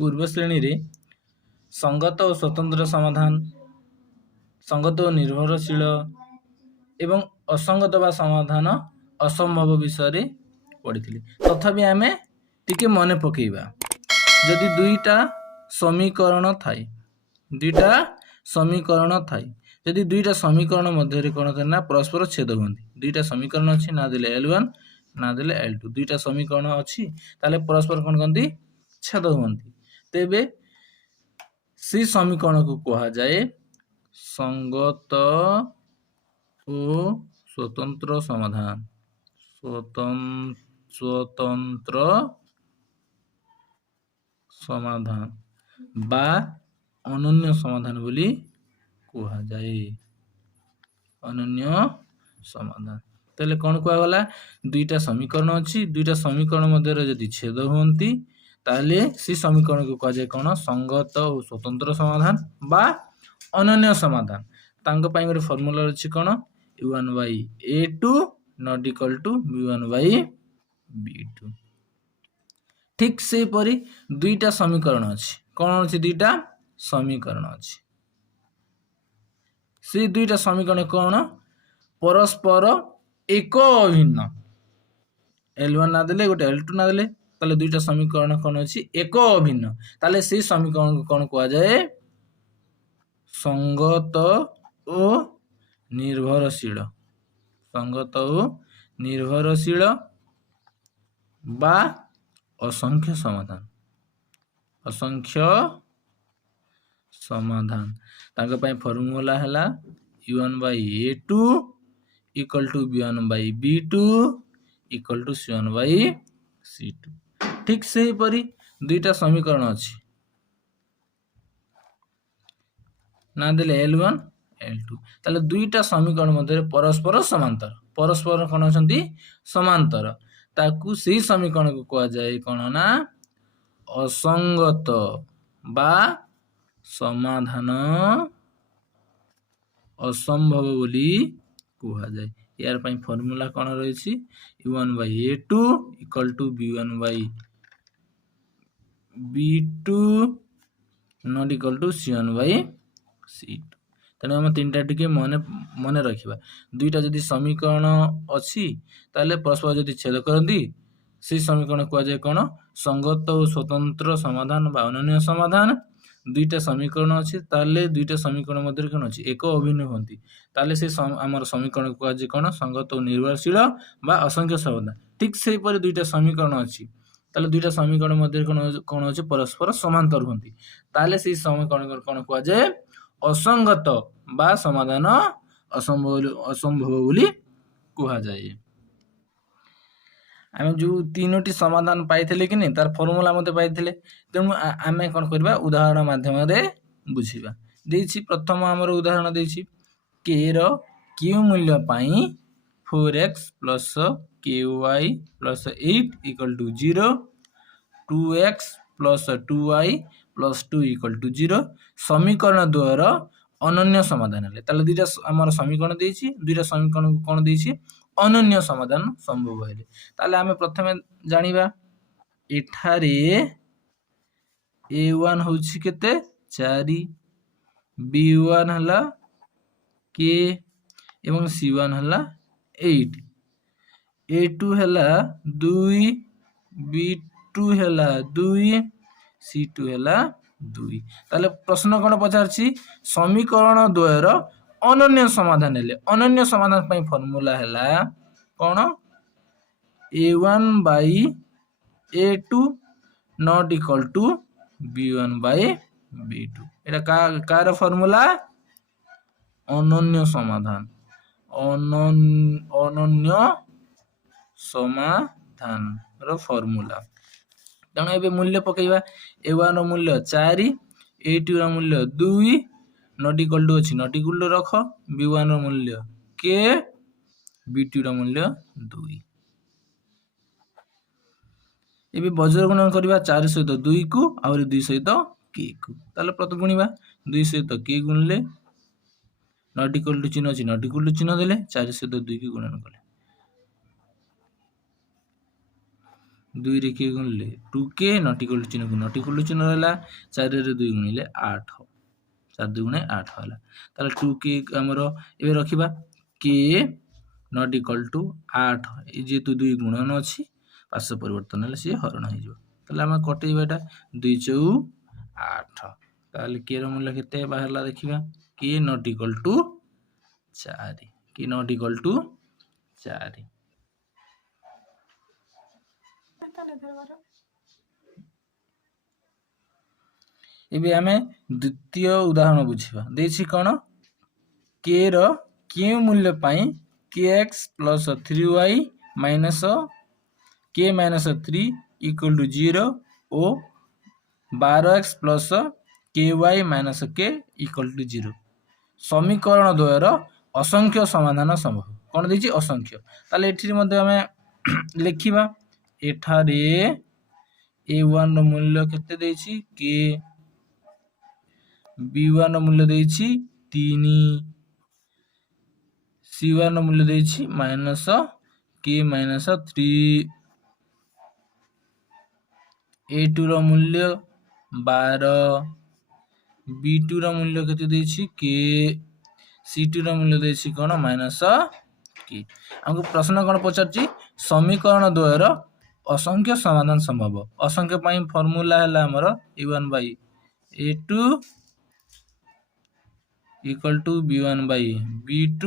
पूर्व श्रेणी रे संगत और स्वतंत्र समाधान, संगत और निर्भरशील एवं असंगत बा समाधान असंभव विषय पढ़ी। तथापि आम टिके मन पकेबा जदि दुईटा समीकरण थाए, दुईटा समीकरण थाए, जदि दुईटा समीकरण मध्य कौन था ना परस्पर छेद हुआ, दुईटा समीकरण अच्छी ना देले L1 ना देले L2, दुईटा समीकरण अच्छी ताले परस्पर कौन कहती छेद हुआ, तेबे सी समीकरण को कहा जाए संगत ओ स्वतंत्र समाधान, स्वतंत्र समाधान बा अनन्य समाधान बोली कहा जाए, अनन्य समाधान। तेले कौन कहा गला दुईटा समीकरण अच्छी, दुईटा समीकरण मध्य यदि छेद हुंती ताले सी समीकरण को कहा जाए कौन संगत और स्वतंत्र समाधान बा अनन्य समाधान। तांको पाई गोटे फॉर्मूला अछि कौन u1 by a2 not equal to b1 by b2। ठीक से परी दुईटा समीकरण अछि, कौन अछि दुईटा समीकरण अछि, से दुईटा समीकरण कौन परस्पर एक अभिन्न, L1 ना देले गोटे L2 ना देले ताले दुईटा समीकरण कौन अछि एक अभिन्न, ताले से समीकरण को कौन कहा जाए संगत ओ निर्भरशील, संगत ओ निर्भरशील बा असंख्य समाधान, असंख्य समाधान। तांको पाई फॉर्मूला हैला u1 by a2 equal to b1 by b2 equal to c1 by c2। ठीक से परी दुईटा समीकरण अछि ना देले L1 L2 ताले दुईटा समीकरण मध्य परस्पर समांतर, परस्पर कौन अछंती समांतर, ताकू से समीकरण को कहा जाए कौन ना असंगत बा समाधान असंभव बोली कहा जाए। यार पाई फॉर्मूला कौन रही u1 by a2 equal to b1 by b2 not equal to c1 by c2। तेणु आम तीन टा टिके मन रखा, दुईटा जदि समीकरण अच्छी ताले परस्पर जदि छेद करती से समीकरण कहा जाए कौन संगत और स्वतंत्र समाधान बा अनन्य समाधान। दुईटा समीकरण अच्छी ताले दुईटा समीकरण मध्य कौन अच्छी एक अभिन्न होती ताले से आमर समीकरण कहा जाए कौन संगत और निर्भरशील बा असंख्य समाधान। ठीक से पर दुईटा समीकरण अच्छी ताले दुईटा समीकरण मध्य कौन अच्छे परस्पर समांतर होती ताले से समीकरण कौन कहा जाए असंगत बा समाधान असंभव बोली कहा जाए। आम जो तीनोटी समाधान पाई कि नहीं तार फॉर्मूला मते पाई, तेणु आम कौन करबा उदाहरण माध्यम रे बुझिबा। देछि प्रथम हमर उदाहरण देछि k रो q मूल्य पाई 4x plus ky plus 8 equal to 0, 2x plus 2y plus 2 equal to 0 समीकरण द्वारा अनन्य समाधान है। ताले दुईटा हमर समीकरण देछि, दुईटा समीकरण कोन देछि अनन्य समाधान संभव है। ताले आमे प्रथमे जानिबा एठारे a1 होछि केते 4, b1 हला k एवं c1 हला 8, a2 हला 2, b2 हला 2, c2 हला 2। ताले प्रश्न कोन पचारछि समीकरण द्वयर अनन्य समाधान हेले, अनन्य समाधान पई फार्मूला हला कोन a1 by a2 not equal to b1 by b2। Etah car formula अनन्य समाधान, अनन्य समाधान रो फार्मूला। तेणु एबे मूल्य पकेइबा a1 रो मूल्य 4, a2 रो मूल्य 2 not equal to अछि not equal to रख, b1 रो मूल्य k, b2 रो मूल्य 2। एबे बज्र गुणन करबा 4 सहित 2 को और 2 सहित k को, ताले प्रति गुणिबा 2 सहित k गुणले not equal to चिन्ह अछि not equal to चिन्ह देले 4 सहित 2 के गुणन कले 2 रे के गुणिले 2k नॉट इक्वल टू चिन्ह को नॉट इक्वल टू चिन्ह रहला 4 रे 2 गुणिले 8 4 2 गुणे 8 होला ताले 2k हमरो एबे रखिबा k नॉट इक्वल टू 8 ए जेतु 2 गुणन अछि पार्श्व परिवर्तन हेले से हरण हो जो ताले हम कटेइबा एटा 2 4 8 ताले k रो मूल्य केते बाहरला देखिबा k not equal to 4 k not equal to 4 एबे हमें द्वितीय उदाहरण बुझिबा देछि कोन k रो के मूल्य पाई kx plus 3y minus k minus 3 equal to 0 O 12x plus ky minus k equal to 0 समीकरण द्वयर असंख्य समाधान संभव कोन देछि असंख्य ताले एठी मध्ये हमें लिखिबा एठारे a1 रो मूल्य केते देछि k b1 रो मूल्य देछि 3 c1 रो मूल्य देछि माइनस k माइनस 3 a2 रो मूल्य 12 b2 रो मूल्य केते देछि k c2 रो मूल्य देछि कोन माइनस k हमको प्रश्न कोन पचारछि समीकरण द्वयर असंख्य समाधान संभव असंख्य पई फार्मूला हला हमर a1 by a2 equal to b1 by b2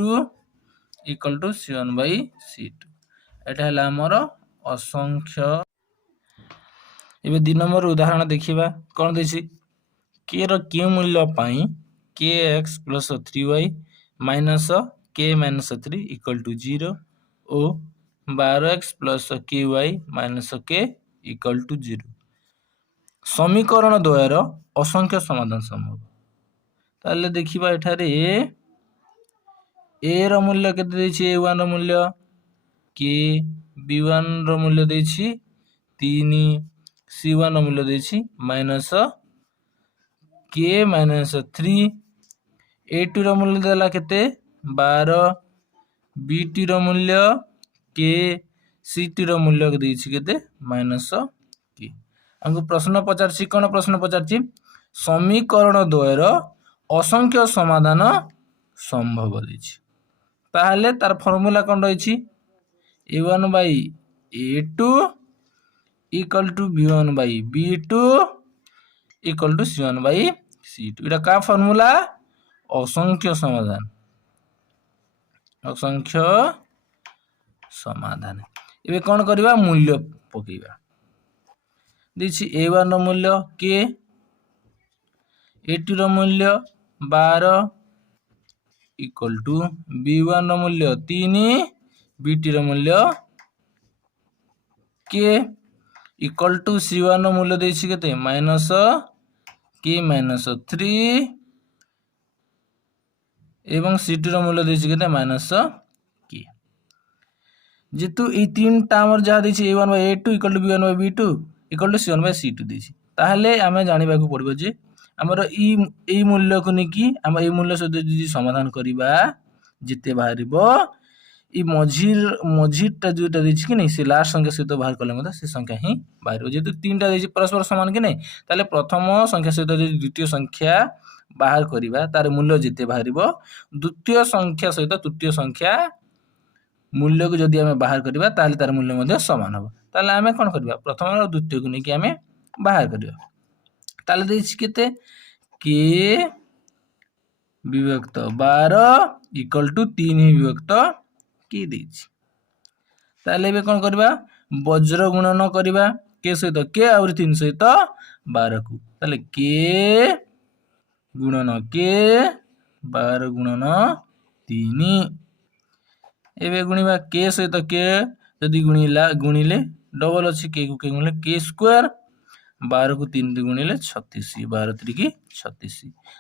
equal to c1 by c2 एटा हला हमर असंख्य एबे 2 नंबर उदाहरण देखिबा कोन देछि k रो q मूल्य पाई kx plus 3y minus k minus 3 equal to 0 O 12x plus ky minus k equal to 0 समीकरण द्वयर असंख्य समाधान संभव ताले देखिबा एठारे a रो मूल्य केते देछि a1 रो मूल्य k b1 रो मूल्य देछि 3 c1 रो मूल्य देछि माइनस k minus 3 a2 रो मूल्य देला केते 12 b2 रो मूल्य k c2 रो मूल्य देछि केते माइनस k हमको प्रश्न पचारछि कोन प्रश्न पचारछि समीकरण द्वयर असंख्य समाधान संभव देछि ताहले तार फार्मूला कोन रहिछि a1 by a2 equal to b1 by b2 equal to c1 by c2 एटा का फार्मूला असंख्य समाधान एबे कोन करबा मूल्य पकेबा दिछि a1 रो मूल्य k a2 रो मूल्य 12 equal to b1 रो मूल्य 3 b2 रो मूल्य k equal to c1 रो मूल्य देछि केते माइनस k minus 3 एवं c2 रो मूल्य देछि केते माइनस k जेतु ए तीनटा हमर जा देछि a1 by a2 equal to b1 by b2 equal to c1 by c2 देछि ताहले हमें जानिबा को पड़िबो जे हमर ई मूल्य को नेकी हम ई मूल्य सहित जदि समाधान करिबा जिते बाहरिबो ई मझिरटा जोटा देछि कि नै से लास्ट संख्या सहित बाहर करले मते से संख्या ही बाहरिबो जेतु तीनटा देछि परस्पर समान कि नै ताले प्रथम संख्या सहित जदि द्वितीय संख्या बाहर करिबा तार मूल्य जिते बाहरिबो द्वितीय संख्या सहित तृतीय संख्या मूल्य को जदि हमें बाहर करिबा ताले तार मूल्य मध्ये समान हो ताले हमें कोन करिबा प्रथम और द्वितीय को नेकी हमें बाहर करिबा ताले देछि केते k विभक्त 12 इक्वल टू 3 विभक्त k देछि ताले बे कोन करबा वज्र गुणन करबा k सहित k और 3 सहित 12 को ताले k गुणन k 12 गुणन 3 एबे गुणिबा k सहित k यदि गुणिले डबल अछि k को k गुणिले k स्क्वायर 12 को 3 गुणिले 36 12 3 की 36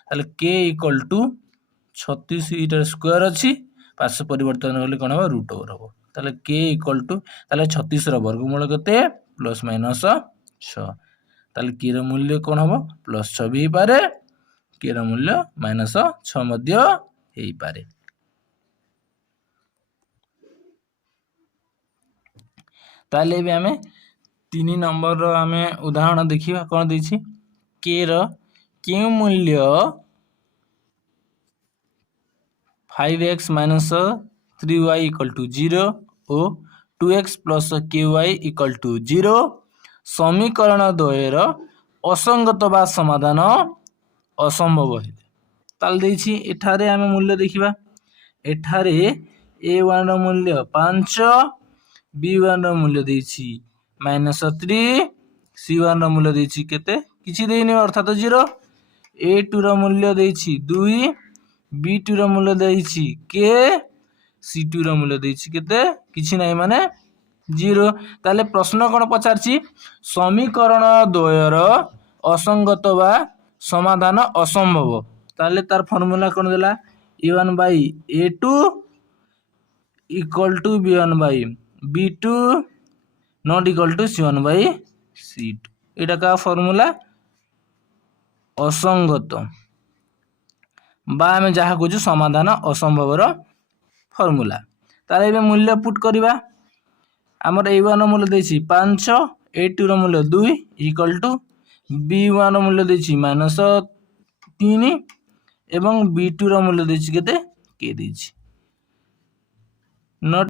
ताले k इक्वल टू 36 इटर स्क्वायर अछि पार्श्व परिवर्तन होले कोन हो रूट ओवर हो ताले k इक्वल टू ताले 36 रो वर्गमूल केते प्लस माइनस 6 ताले k रो मूल्य कोन हो प्लस 6 भी पारे k रो मूल्य माइनस 6 मध्य हेई पारे ताले भी हमें 3 नंबर आम उदाहरण देखिए कौन देछि के रो क्यों मूल्य 5x minus 3y equal to 0 और 2x plus ky equal to 0 समीकरण द्वयर असंगत बा समाधान असंभव है ताल देछि एठारे आम मूल्य देखिबा एठारे a1 रो मूल्य 5 b1 रो मूल्य देछि -3 c1 रो मूल्य देछि केते किछि देइनि अर्थात 0 a2 रो मूल्य देछि 2 b2 रो मूल्य देछि के c2 रो मूल्य देछि केते किछि नै माने 0 ताले प्रश्न कोन पचारछि समीकरण द्वयर असंगत बा समाधान असंभव ताले तार फार्मूला कोन देला a1 by a2 equal to b1 by b2 not equal to c1 by c2 एटा का फार्मूला असंगत बा आम जहाँ कह समाधान असंभव फर्मूला तार ए मूल्य पुट करवा आमर a1 मूल्य देछि 5 a2 रो मूल्य 2 इक्वल टू b1 मूल्य देछि -3 एवं b2 रो मूल्य देछि केते के देछि नॉट